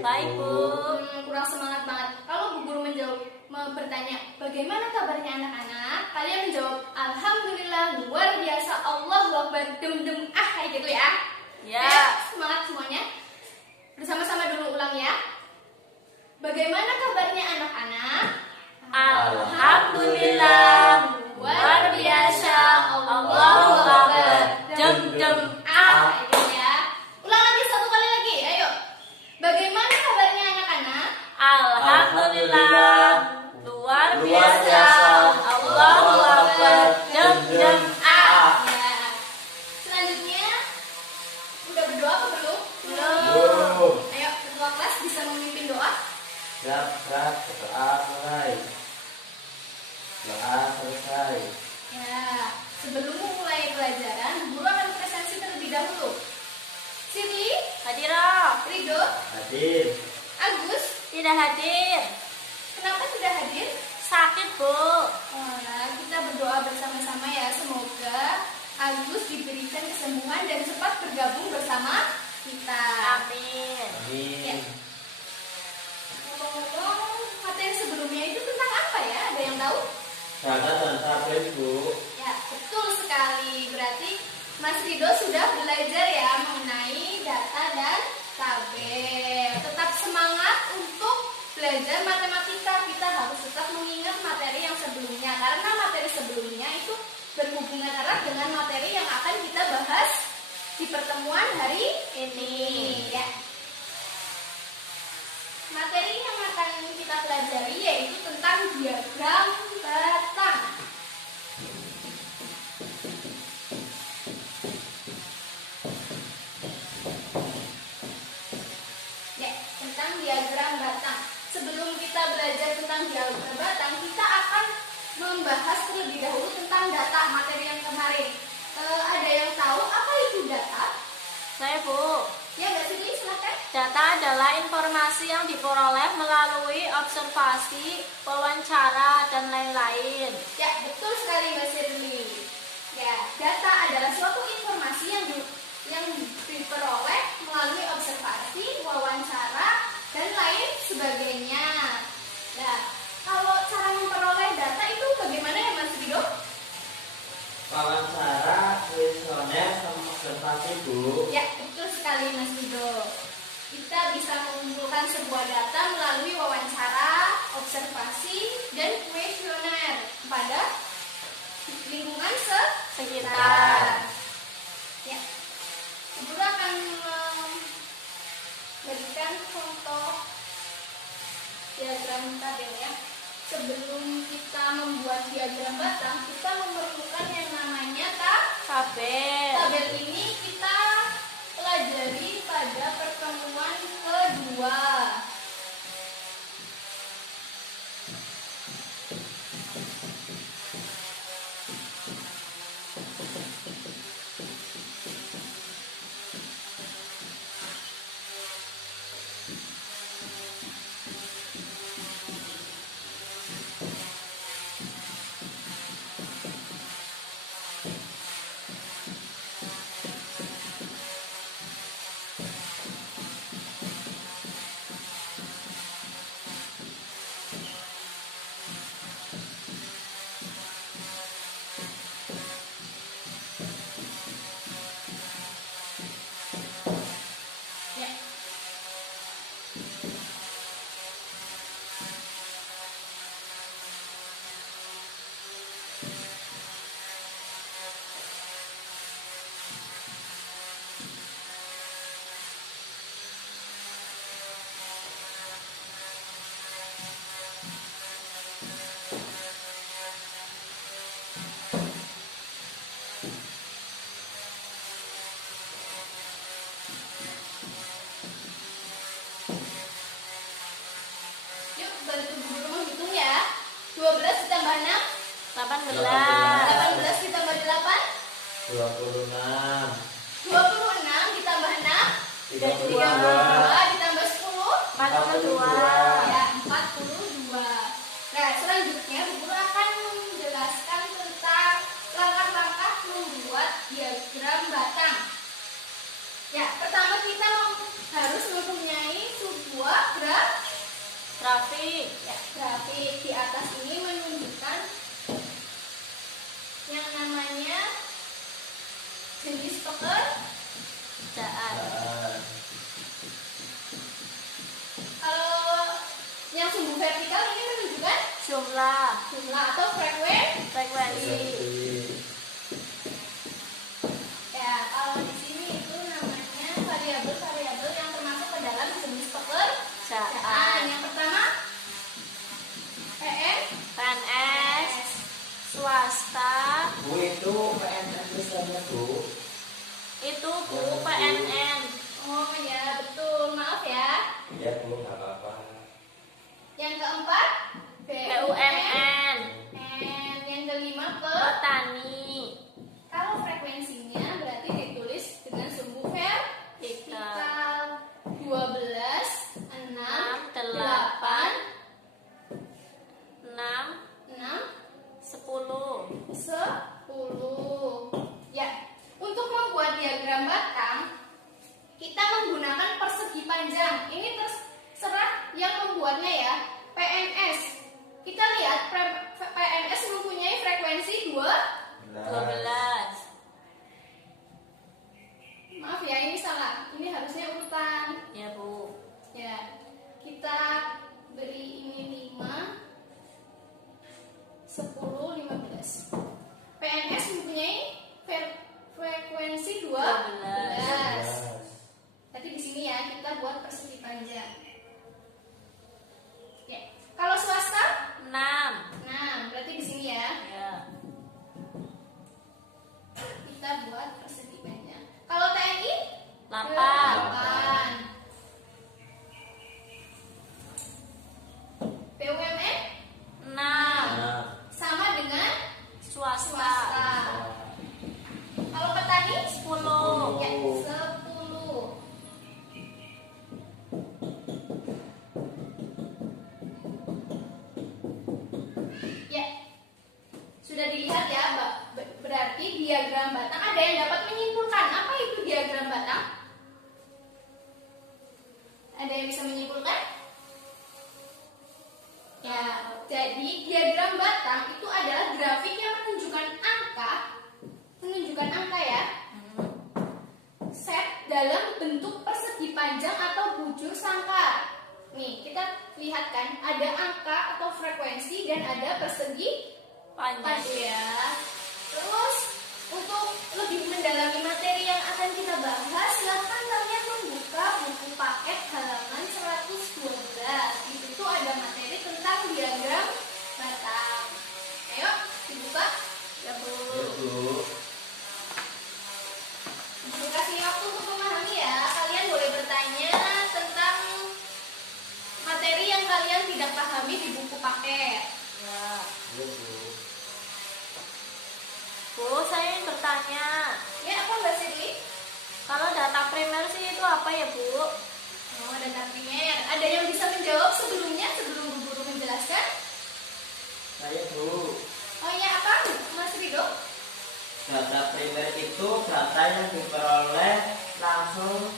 Baik, Bu. Kurang semangat banget. Kalau Bu Guru bertanya, bagaimana kabarnya anak-anak? Kalian menjawab, alhamdulillah, luar biasa, Allahu Akbar, dem kayak gitu ya. Ya. Semangat semuanya. Bersama-sama dulu ulang ya. Bagaimana kabarnya anak-anak? Alhamdulillah, luar biasa, Allahu Akbar, dem kayak gitu ya. Ulang lagi satu kali lagi, ayo. Bagaimana kabarnya anak-anak? Alhamdulillah, luar biasa, Allahu Akbar, dem Ya. Selanjutnya, udah berdoa apa belum? Belum. Ayo, ketua kelas bisa memimpin doa. Siap, berdoa mulai. Doa selesai. Ya, sebelum memulai pelajaran, guru akan presensi terlebih dahulu. Siti, Hadirah. Rido, Hadir. Agus, Tidak hadir. kenapa tidak hadir? Sakit, Bu. Nah, kita berdoa bersama-sama ya, semoga Agus diberikan kesembuhan dan cepat bergabung bersama kita. Amin. Amin. Ngomong-ngomong, materi sebelumnya itu tentang apa ya? Ada yang tahu? Data dan tabel, Bu. Ya, betul sekali. Berarti Mas Rido sudah belajar ya mengenai data dan tabel. Tetap semangat untuk belajar matematika. Kita harus tetap mengingat materi yang sebelumnya, karena materi sebelumnya itu berhubungan erat dengan materi yang akan kita bahas di pertemuan hari ini. Ya. Materi yang akan kita pelajari yaitu tentang diagram batang. Ya, tentang diagram batang. Sebelum kita belajar tentang diagram batang, kita akan membahas terlebih dahulu tentang data materi yang kemarin. Ada yang tahu apa itu data? Saya, Bu. Ya, Mbak Siti, silakan. Data adalah informasi yang diperoleh melalui observasi, wawancara, dan lain-lain. Ya, betul sekali Mbak Sirli. Ya, data adalah suatu informasi yang diperoleh melalui observasi, wawancara, dan lain sebagainya. Ya, kalau cara memperoleh data itu bagaimana ya Mas Rido? Wawancara, kuesioner, sama observasi, Bu. Ya, betul sekali Mas Rido. Kita bisa mengumpulkan sebuah data melalui wawancara, observasi, dan kuesioner pada lingkungan sekitar. Ya, Guru akan memberikan contoh diagram tabel ya. Sebelum kita membuat diagram batang, kita memerlukan yang namanya Tabel. tabel ini kita pelajari pada pertemuan kedua. Ya. Yuk, bantu guru menghitung ya. 12 ditambah 6, 18. 18 ditambah 8, 26. 26 ditambah 6, 32. 32 ditambah 10, 42. ya 42. Nah, selanjutnya guru akan menjelaskan tentang langkah-langkah membuat diagram batang. Ya, pertama kita harus mempunyai sebuah grafik. Ya, grafik di atas ini menunjukkan yang namanya jenis pekerjaan. Kalau yang sumbu vertikal ini menunjukkan Jumlah. jumlah atau Frekuensi. Ya, kalau di sini itu namanya variabel-variabel yang termasuk ke dalam jenis pekerjaan. Yang pertama, PNS. Swasta. Bu itu PNS misalnya Bu. Itu Bu PNN. Oh ya, betul. Maaf ya. Ya Bu, nggak apa-apa. Yang keempat, BUMN. Yang kelima, Petani. kalau frekuensinya berarti ditulis dengan sumbu vertikal. 12, 6, 8, 6, 6, 10. 10. Ya, untuk membuat diagram batang, kita menggunakan persegi panjang. Ini terserah yang membuatnya ya. PNS. Kita lihat PNS mempunyai frekuensi 12. Maaf ya, ini salah. Ini harusnya urutan. Ya Bu. Ya, kita beri ini 5, 10, 15. PNS mempunyai frekuensi 12. Tadi di sini ya kita buat persegi panjang. Ya, kalau swasta, 6. nah berarti di sini ya Ya. kita buat persegi panjang. Kalau TNI, 8. 8. BUMN 6. sama dengan Swasta. swasta. Kalau petani, 10. ya 10. Ya, sudah dilihat ya, berarti diagram batang. Ada yang dapat menyimpulkan apa itu diagram batang? Ada yang bisa menyimpulkan? Ya, jadi diagram batang itu adalah grafik yang menunjukkan angka ya, set dalam bentuk persegi panjang atau bujur sangkar. Nih, kita lihat kan, ada angka atau frekuensi dan ada persegi Panjang. panjang ya. Terus, untuk lebih mendalami materi yang akan kita bahas, silakan kalian membuka buku paket halaman 112. Di situ ada materi tentang diagram batang. Ayo, dibuka. Ya Bu. Ya Bu. Kasih waktu untuk memahami ya. Kalian boleh bertanya tentang materi yang kalian tidak pahami di buku paket. Ya. Ya Bu. Bu, saya ingin bertanya. Ya, apa Mbak Siti? Kalau data primer sih itu apa ya Bu? Oh, data primer. Ada yang bisa menjawab sebelum Bu Guru menjelaskan? Saya Bu. Oh ya, apa Mas Rido? Data primer itu data yang diperoleh langsung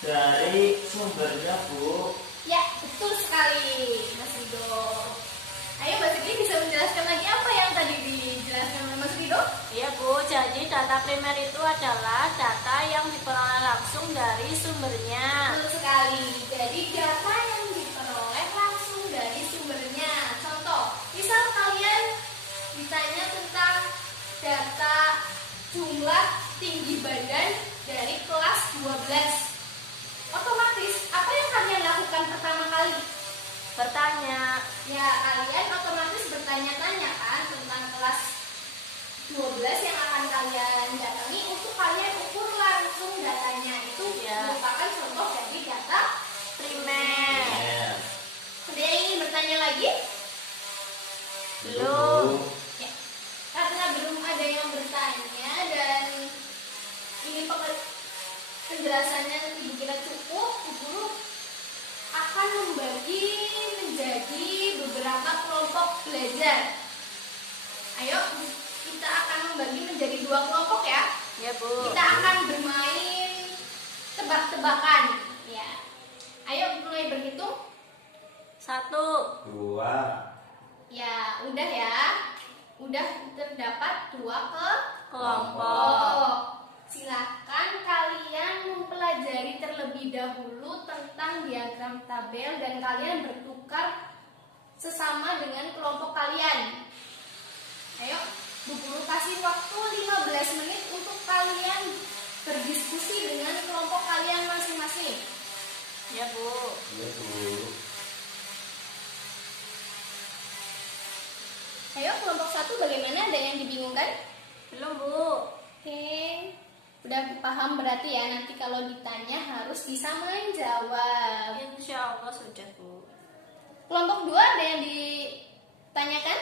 dari sumbernya Bu. Ya, betul sekali Mas Rido. Ayo Mbak Siti bisa menjelaskan lagi apa yang tadi dijelaskan oleh Mas Rido? Iya Bu, jadi data primer itu adalah data yang diperoleh langsung dari sumbernya. Betul sekali. Jadi data yang diperoleh langsung dari sumbernya. Contoh, misal kalian ditanya tentang data jumlah tinggi badan dari kelas 12. Otomatis, apa yang kalian lakukan pertama kali? Bertanya. Ya, kalian otomatis bertanya-tanya kan tentang kelas 12 yang akan kalian datangi untuk kalian ukur langsung datanya. Itu Ya. merupakan contoh dari data Primer. Ya. Ada yang ingin bertanya lagi? Belum. Ya. Karena belum ada yang bertanya dan ini penjelasannya Ibu kira cukup, Bu Guru akan membagi menjadi beberapa kelompok belajar. Ayo, kita akan membagi menjadi 2 kelompok ya. Ya Bu. Kita akan bermain tebak-tebakan. Ya. Ayo mulai berhitung. 1. 2. Ya, udah ya. Udah terdapat 2 Kelompok. Silakan kalian mempelajari terlebih dahulu tentang diagram tabel dan kalian bertukar sesama dengan kelompok kalian. Ayo, Bu Guru kasih waktu 15 menit untuk kalian berdiskusi dengan kelompok kalian masing-masing. Ya, Bu. Iya, Bu. Ayo, kelompok 1 bagaimana? Ada yang dibingungkan? Belum, Bu. Oke, udah paham berarti ya. Nanti kalau ditanya harus bisa menjawab. Insya Allah sudah, Bu. Kelompok 2 ada yang ditanyakan?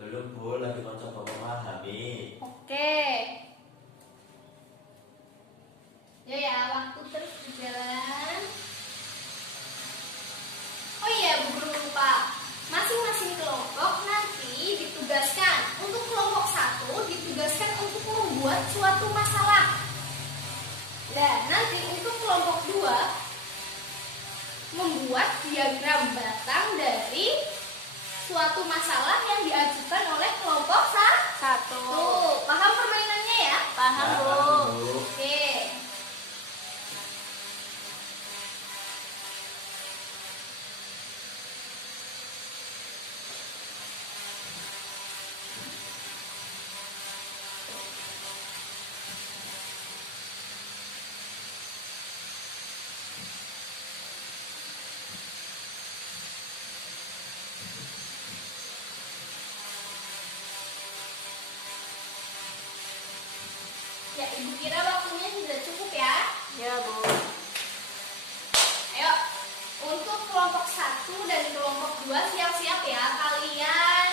Belum, Bu. Lagi mencoba memahami. Oke. Ya, waktu terus berjalan. Oh iya, Bu Guru lupa. Masing-masing kelompok nanti ditugaskan. Untuk kelompok 1 ditugaskan untuk membuat suatu masalah. Dan nanti untuk kelompok 2 membuat diagram batang dari suatu masalah yang diajukan oleh kelompok 1. Paham permainannya ya? Paham, Bu. Paham, Bu. Oke. Ya, Ibu kira waktunya sudah cukup ya? Ya, Bu. Ayo, untuk kelompok 1 dan kelompok 2 siap-siap ya. Kalian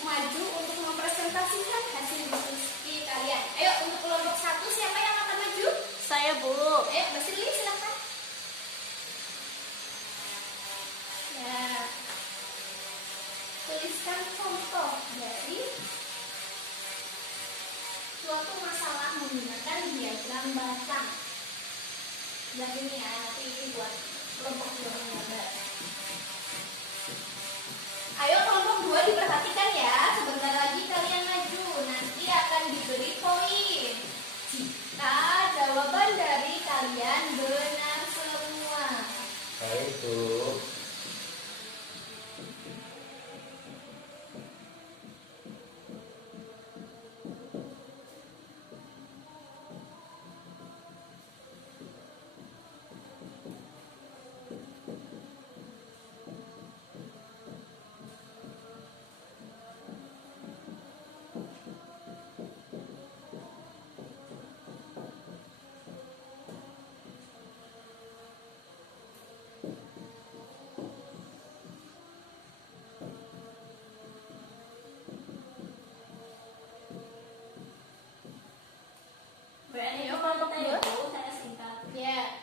maju untuk mempresentasikan hasil diskusi kalian. Ayo, untuk kelompok 1 siapa yang akan maju? Saya, Bu. Ayo, Mbak Sirli silakan. Ya. Tuliskan contoh dari suatu masalah menggunakan diagram batang. Dan ini ya, nanti ini buat kelompok 2 menggambar. Ayo kelompok 2 diperhatikan ya. Sebentar lagi kalian maju. Nanti akan diberi poin jika jawaban dari kalian benar semua. Baik, Bu. Ayo kelompok 2. Bu, saya singkat. Ya.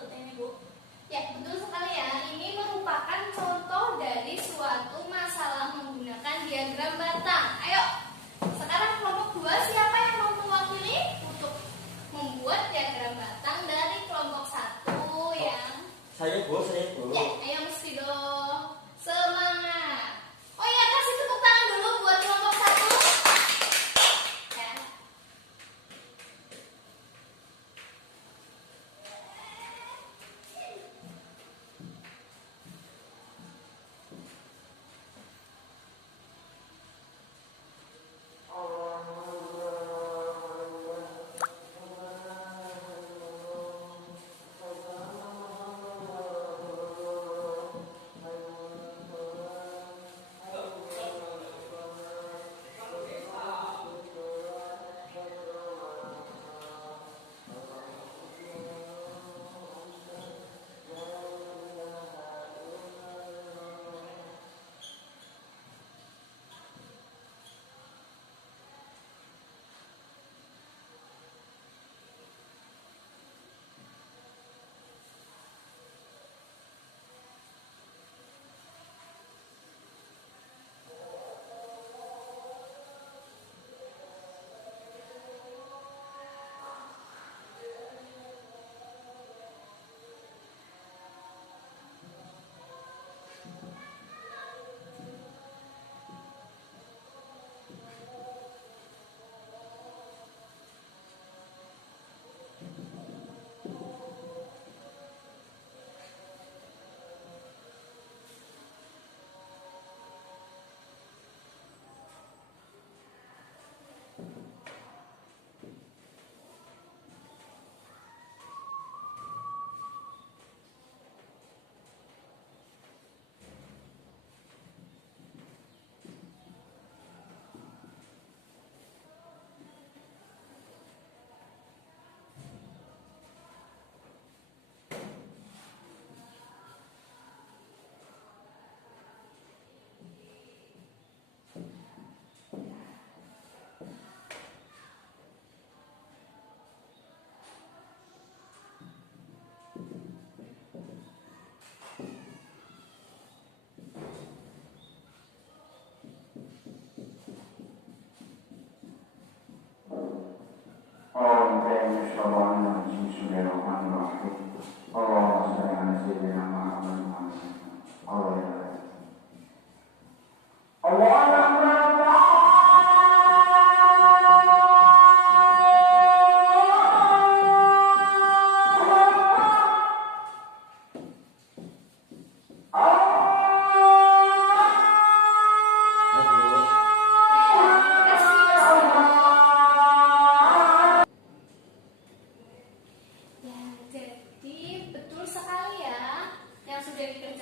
Seperti ini, Bu. Ya, betul sekali ya. Ini merupakan contoh dari suatu masalah menggunakan diagram batang. Ayo, sekarang kelompok 2 siapa yang mau mewakili untuk membuat diagram batang dari kelompok 1 yang Saya, Bu. Saya, Bu. ya, ayo mesti dong. Semangat. Oh iya, kasih tepuk tangan dulu buat kelompok 1. Ya.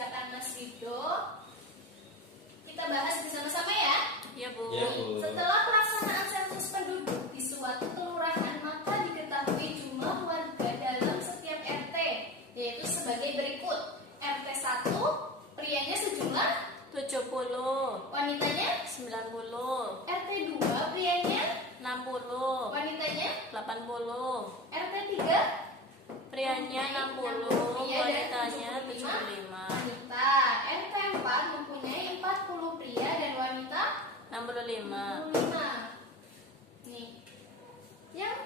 mendengarkan Mas Rido. Kita bahas bersama-sama ya. Ya, Bu. Ya, Bu. Setelah pelaksanaan sensus penduduk di suatu kelurahan, maka diketahui jumlah warga dalam setiap RT, yaitu sebagai berikut. RT 1, prianya sejumlah 70, wanitanya. 90, RT 2, prianya 60, wanitanya. 80, RT 3, prianya 60, Pria dan wanitanya 75 75, wanita. RT 4 mempunyai 40 pria dan wanita 65. 65. Nih, yang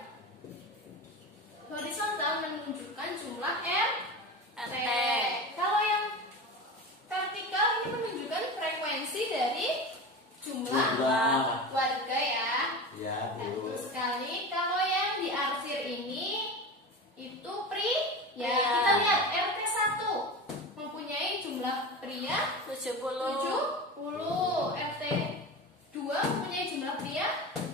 horizontal menunjukkan jumlah RT. Kalau yang vertikal ini menunjukkan frekuensi dari jumlah Jumlah. warga ya. Ya, Nah, Bu. betul sekali. Kalau yang diarsir ini itu ya. Pria. Kita lihat RT 1 mempunyai jumlah pria 70, 70. RT 2 mempunyai jumlah pria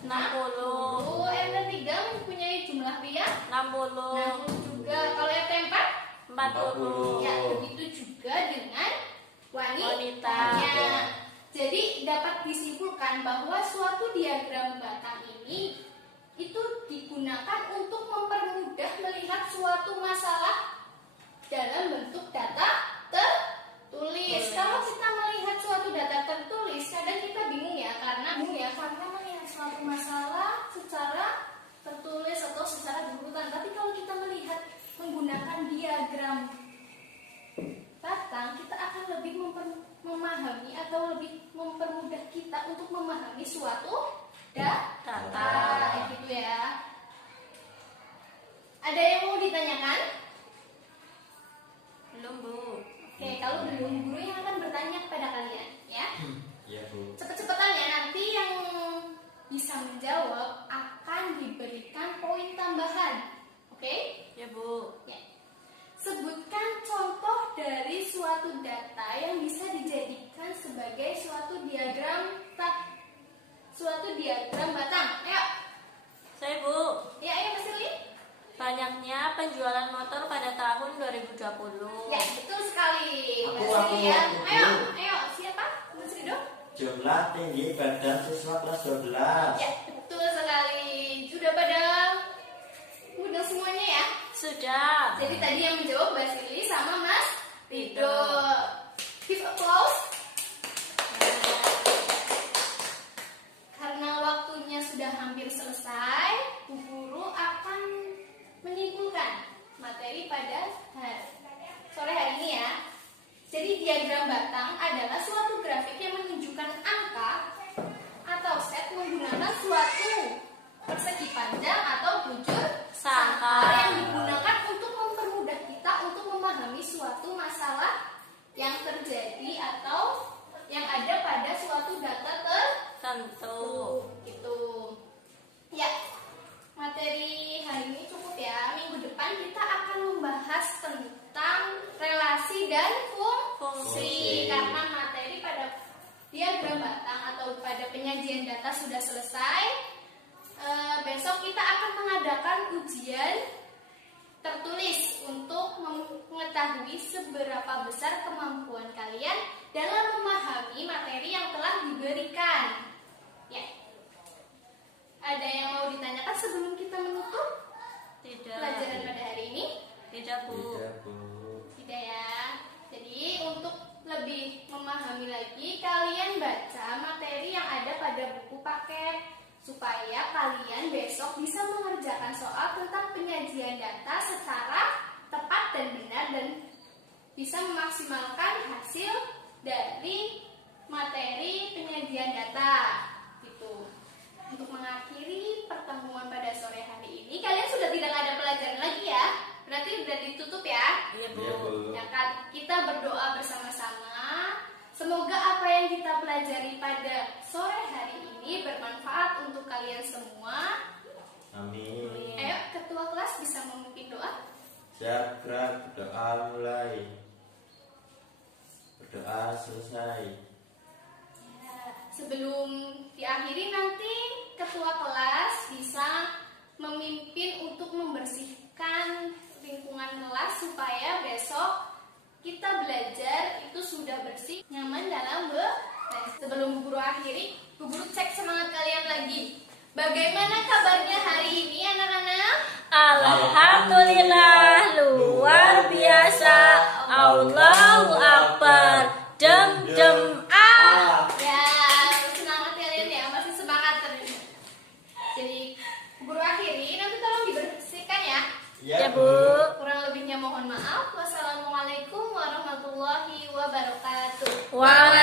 60, RT 3 mempunyai jumlah pria 60, 60 juga. Kalau RT 4 40. ya begitu juga dengan Wanita. wanitanya. Jadi dapat disimpulkan bahwa suatu diagram batang ini itu digunakan untuk mempermudah melihat suatu masalah dalam bentuk data tertulis. Kalau kita melihat suatu data tertulis, kadang kita bingung ya karena melihat suatu masalah secara tertulis atau secara berurutan. Tapi kalau kita melihat menggunakan diagram batang, kita akan lebih memahami atau lebih mempermudah kita untuk memahami suatu data. Kayak gitu ya. Ada yang mau ditanyakan? Belum, Bu. Oke, kalau belum, guru yang akan bertanya kepada kalian ya. Ya, Bu. Cepet-cepetan ya, nanti yang bisa menjawab akan diberikan poin tambahan. Oke? Ya, Bu. Ya. Sebutkan contoh dari suatu data yang bisa dijadikan sebagai suatu diagram batang. Ayo. Saya, Bu. Ya, ayo Mas Irli. Banyaknya penjualan motor pada tahun 2020. Ya, betul sekali. Aku, Mas Irli ya. aku. Ayo, siapa? Mas Rido? Jumlah tinggi badan siswa kelas 12. Ya, betul sekali. Sudah pada mudah semuanya ya. Sudah. Jadi tadi yang menjawab Mbak Sili sama Mas Rido. Rido. Give applause. Karena waktunya sudah hampir selesai, Bu Guru akan menyimpulkan materi pada sore hari ini ya. Jadi diagram batang adalah suatu grafik yang menunjukkan angka atau set menggunakan suatu persegi panjang atau bujur Sangka. yang digunakan untuk mempermudah kita untuk memahami suatu masalah yang terjadi atau yang ada pada suatu data Tentu. gitu. Ya, materi hari ini cukup ya. Minggu depan kita akan membahas tentang relasi dan fungsi. Karena materi pada diagram batang atau pada penyajian data sudah selesai. Besok kita akan mengadakan ujian tertulis untuk mengetahui seberapa besar kemampuan kalian dalam memahami materi yang telah diberikan. Ya. Ada yang mau ditanyakan sebelum kita menutup Tidak. pelajaran pada hari ini? Tidak, Bu. Tidak, Bu. Tidak ya. Jadi untuk lebih memahami lagi, kalian baca materi yang ada pada buku paket supaya kalian besok bisa mengerjakan soal tentang penyajian data secara tepat dan benar dan bisa memaksimalkan hasil dari materi penyajian data gitu. Untuk mengakhiri pertemuan pada sore hari ini, kalian sudah tidak ada pelajaran lagi ya. Berarti sudah ditutup ya. Iya, Bu. Iya, Bu. Ya kan, kita berdoa bersama-sama. Semoga apa yang kita pelajari pada sore hari ini bermanfaat untuk kalian semua. Amin. Ayo, ketua kelas bisa memimpin doa. Siap, gerak, doa mulai. Berdoa selesai. Ya, sebelum diakhiri nanti ketua kelas bisa memimpin untuk membersihkan lingkungan kelas supaya besok kita belajar itu dalam les. Sebelum Bu Guru akhiri, Bu Guru cek semangat kalian lagi. Bagaimana kabarnya hari ini anak-anak? Alhamdulillah, luar biasa. Allahu Akbar. Dem ah. Ya, semangat kalian ya, masih semangat terus. Jadi, Bu Guru akhiri, nanti tolong dibersihkan ya. Ya, Bu. Kurang lebihnya mohon maaf. Wassalamualaikum warahmatullahi wabarakatuh. Waalaikumsalam.